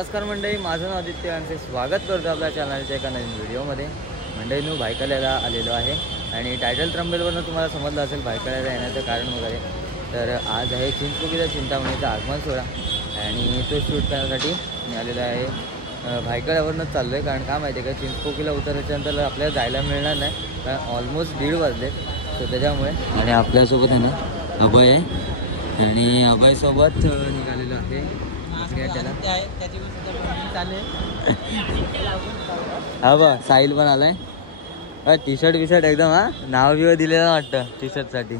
नमस्कार मंडळी, माझं नाव आदित्य आणि स्वागत करतो आपल्या चॅनलच्या एका नवीन व्हिडिओमध्ये। मंडळी मी भायखळ्याला आलेलो आहे आणि टायटल ट्रम्बेलवरनं तुम्हाला समजलं असेल भायखळ्याला येण्याचं कारण वगैरे। तर आज आहे चिंचपोकीचा चिंतामणीचा आगमन सोहळा आणि तो शूट करण्यासाठी मी आलेलो आहे। भायखळ्यावरनंच चाललो आहे, कारण काय माहिती आहे का, चिंचपोकीला उतरल्याच्यानंतर आपल्याला जायला मिळणार नाही, कारण ऑलमोस्ट 1:30 वाजले। तर त्याच्यामुळे आणि आपल्यासोबत आहे ना अभय आहे आणि अभयसोबत निघालेलो आहे हा बा। साहिल पण आलाय, टी शर्ट बिशर्ट एकदम नाव बिव दिलेलं वाटतं टी शर्टसाठी।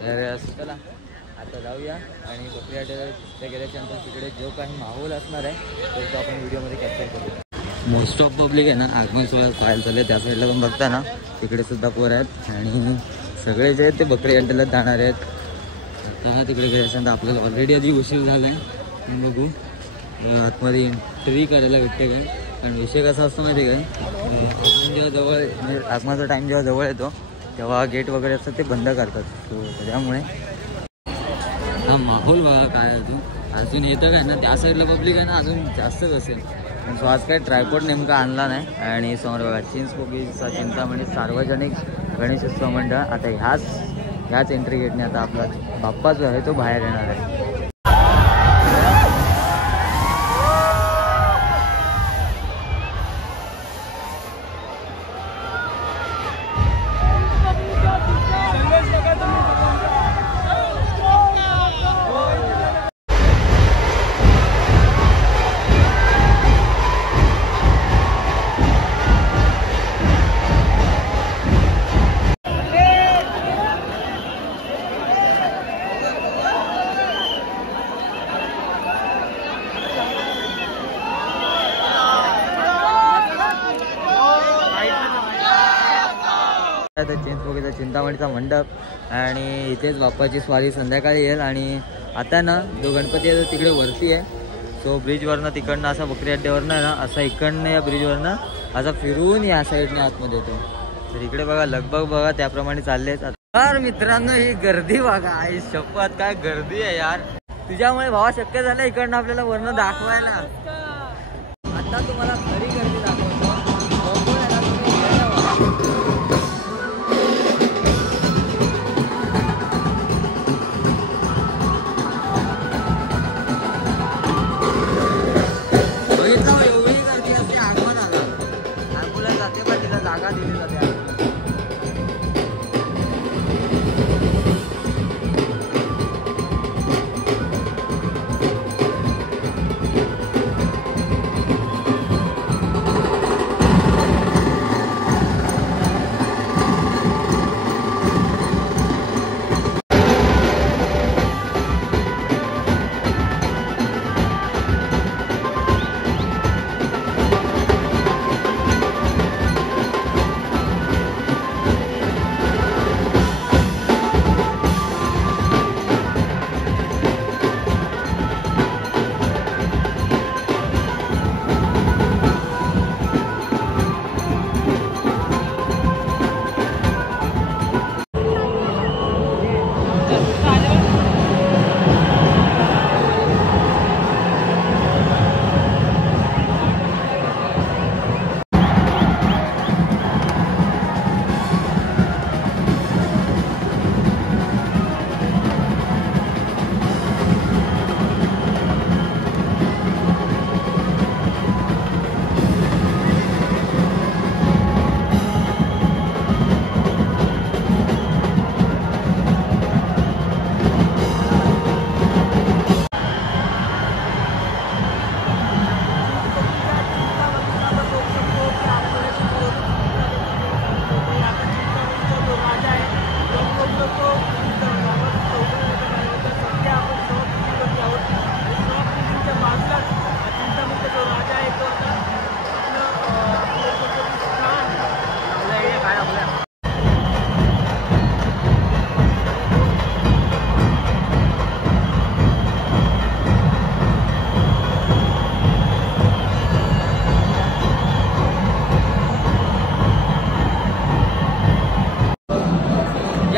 तर चला आता जाऊया आणि बकरी अड्ड्याला गेल्याच्यानंतर तिकडे जो काही माहोल असणार आहे तो आपण व्हिडिओमध्ये कॅप्चर करू। मोस्ट ऑफ पब्लिक आहे ना आगमन सोहळ्यात पाहायला चालले, त्या साईडला पण बघता ना तिकडे सुद्धा पोर आहेत आणि सगळे जे आहेत ते बकरी अड्ड्याला जाणार आहेत। आता तिकडे गेल्याच्यानंतर आपल्याला ऑलरेडी आधी उशीर झाला आहे, बघू आतमध्ये एंट्री करायला भेटते काय। कारण विषय कसा असतो माहिती आहे काय, जेव्हा जवळ म्हणजे आगमनाचा टाईम जेव्हा जवळ येतो तेव्हा गेट वगैरे असतात ते बंद करतात। सो त्याच्यामुळे हा माहोल बघा काय अजून येतं काय ना, त्या साईडला पब्लिक आहे ना अजून जास्तच असेल। सो आज काय ट्रायपॉड नेमका आणला नाही आणि समोर बघा चिंचपोकीचा चिंतामणी सार्वजनिक गणेशोत्सव मंडळ। आता ह्याच एंट्री गेटने आता आपला बाप्पा जो आहे तो बाहेर येणार आहे। चिंचपोकीचा चिंतामणीचा मंडप आणि इथेच बाप्पाची स्वारी संध्याकाळी येईल। आणि आता ना जो गणपती आहे तो तिकडे वरती आहे, सो ब्रिजवरनं तिकडनं असा बकरी अड्ड्यावरनं ना असा इकडनं या ब्रिजवरनं असा फिरून या साईडने आतमध्ये येतो। तर इकडे बघा लगभग बघा त्याप्रमाणे चाललेच। तर मित्रांनो ही गर्दी बघा, आई शपथ काय गर्दी आहे यार, तुझ्यामुळे भावा शक्य झालं इकडनं आपल्याला वरनं दाखवायला। आता तुम्हाला खरी गर्दी दाखवतो। जागा दिली जाते।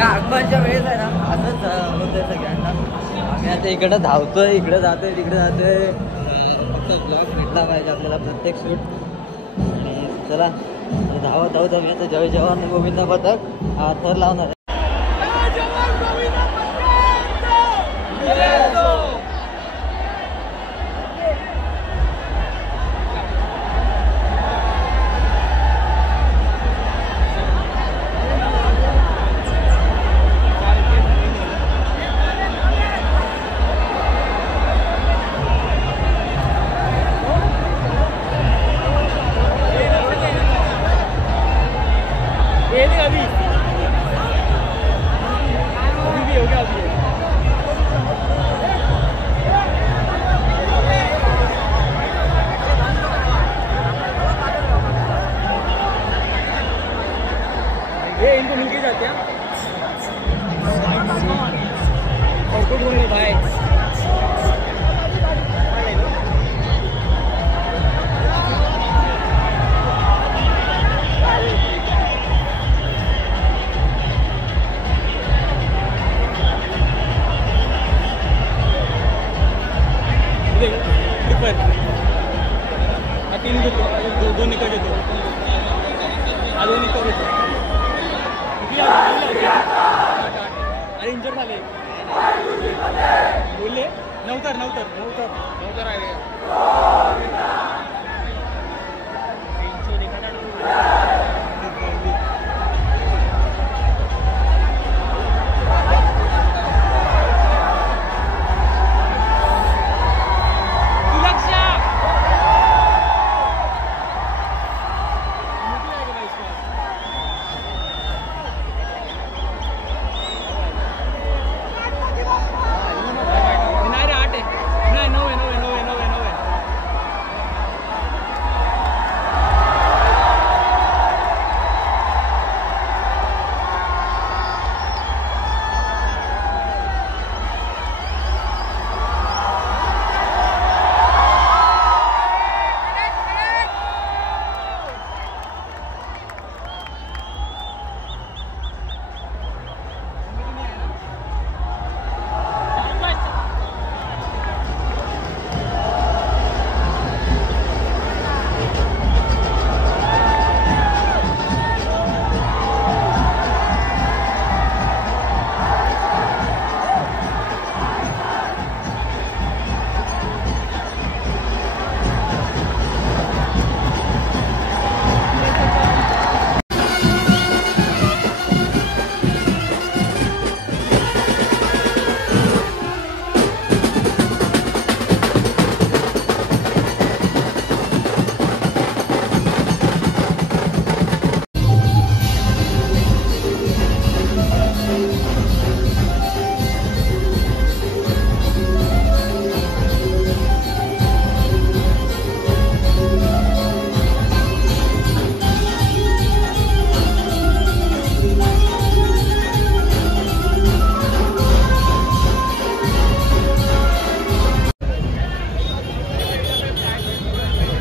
आगमनाच्या वेळेस आहे ना असंच होतंय सगळ्यांना। आम्ही आता इकडं धावतोय, इकडे जातोय, तिकडे जातोय, शेवटचा ब्लॉग भेटला पाहिजे आपल्याला प्रत्येक शूट. आणि चला धावत धावत आम्ही आता जय जवान गोविंदा पथक हा थर लावणार. ये इनको मिलके जाते हैं और कुछ बोलने भाई हा 3 घेतो 2 निका घेतो हा 2 निका घेतो. अरे इंजर झाले बोलले नवतर आहे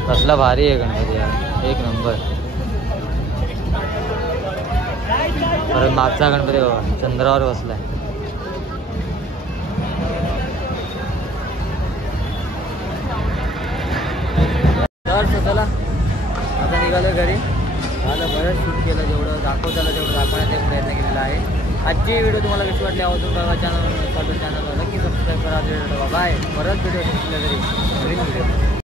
कसला भारी आहे गणपती यार, एक नंबर. परत मागचा गणपती बाबा चंद्रावर बसलाय. तर चला आता निघालो घरी. आता बरंच शूट केलं, जेवढं दाखवताला तेवढं दाखवण्याचा प्रयत्न केलेला आहे. आजची व्हिडिओ तुम्हाला कशी वाटली अजून बघा चॅनल नक्की सबस्क्राईब करा. बाय. परत व्हिडिओ घरी व्हिडिओ